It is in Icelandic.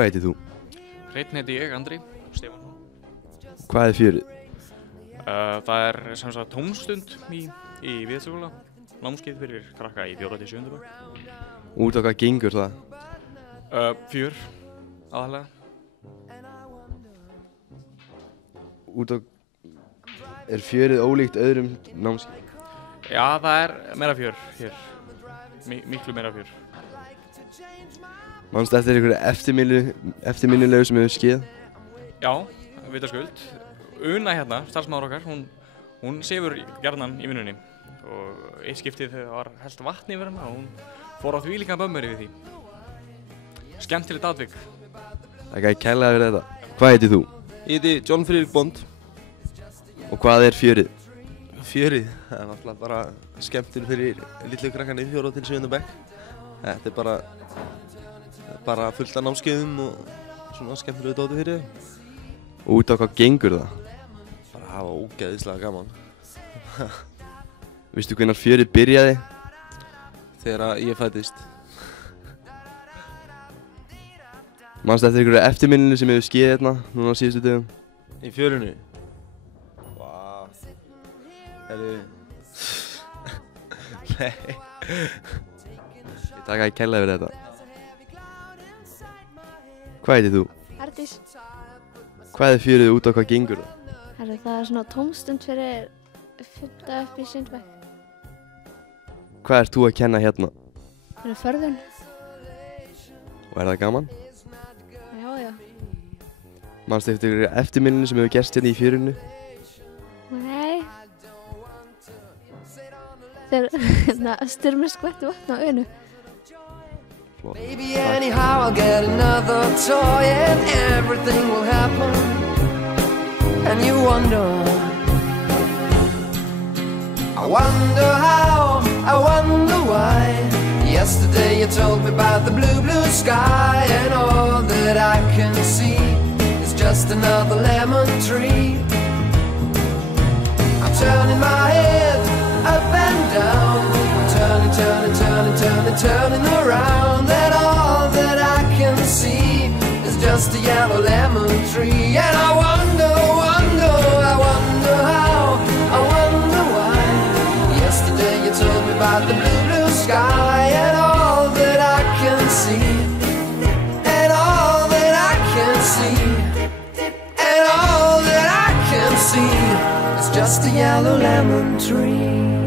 Hvað heitir þú? Hreinn heiti ég, Andri Stefánsson. Hvað er fjörið? Það er sem sagt tómstund í Viðskóla, námskeið fyrir krakka í 4. til 7. bekk. Út á hvað gengur það? Fjör, aðalega. Út á... Er fjörið ólíkt öðrum námskeið? Já, það er meira fjör hér. Miklu meira fjör. Manstu eftir einhverju eftirminnilegu sem hefur skeið? Já, vitaskuld. Una hérna, starfsmaður okkar, hún sefur gjarnan í vinnunni. Og eitt skiptið þegar það var hellt vatn yfir hana og hún fór á þvílíkan bömmur yfir því. Skemmtilegt atvik. Það gæti kærlega fyrir þetta. Hvað heitir þú? Ég heiti John Friðrik Bond. Og hvað er fjörið? Fjörið, það er náttúrulega bara skemmtun fyrir litlu krakkarnir í 4. til 7. bekk. Þetta er bara fullt af námskeiðum og svona skemmtilegu dóti fyrir þau. Út á hvað gengur það? Bara hafa ógeðislega gaman. Vistu hvenær fjörið byrjaði? Þegar ég fæddist. Manstu eftir einhverju eftirminnilegu sem hefur skeið hérna núna á síðustu dögum? Í fjörinu? Vá. Nei. Ég taka ekki kærlega fyrir þetta. Hvað heitir þú? Herdís. Hvað er fjörið út á hvað gengur það? Það er svona tómstund fyrir 5. upp í 7. bekk. Hvað ert þú að kenna hérna? Það er förðun. Og er það gaman? Já, já. Manstu eftir einhverju eftirminnilegu sem hefur gerst hérna í fjörinu? Nei. Þegar styrmir skvettu vatn á önu. Maybe anyhow I'll get another toy and everything will happen. And you wonder, I wonder how, I wonder why. Yesterday you told me about the blue, blue sky, and all that I can see is just another lemon tree. I'm turning my head up and down, turning, turning, turning, turning, turning around, and all that I can see is just a yellow lemon tree. And I wonder, wonder, I wonder how, I wonder why. Yesterday you told me about the blue, blue sky, and all that I can see, and all that I can see, and all that I can see is just a yellow lemon tree.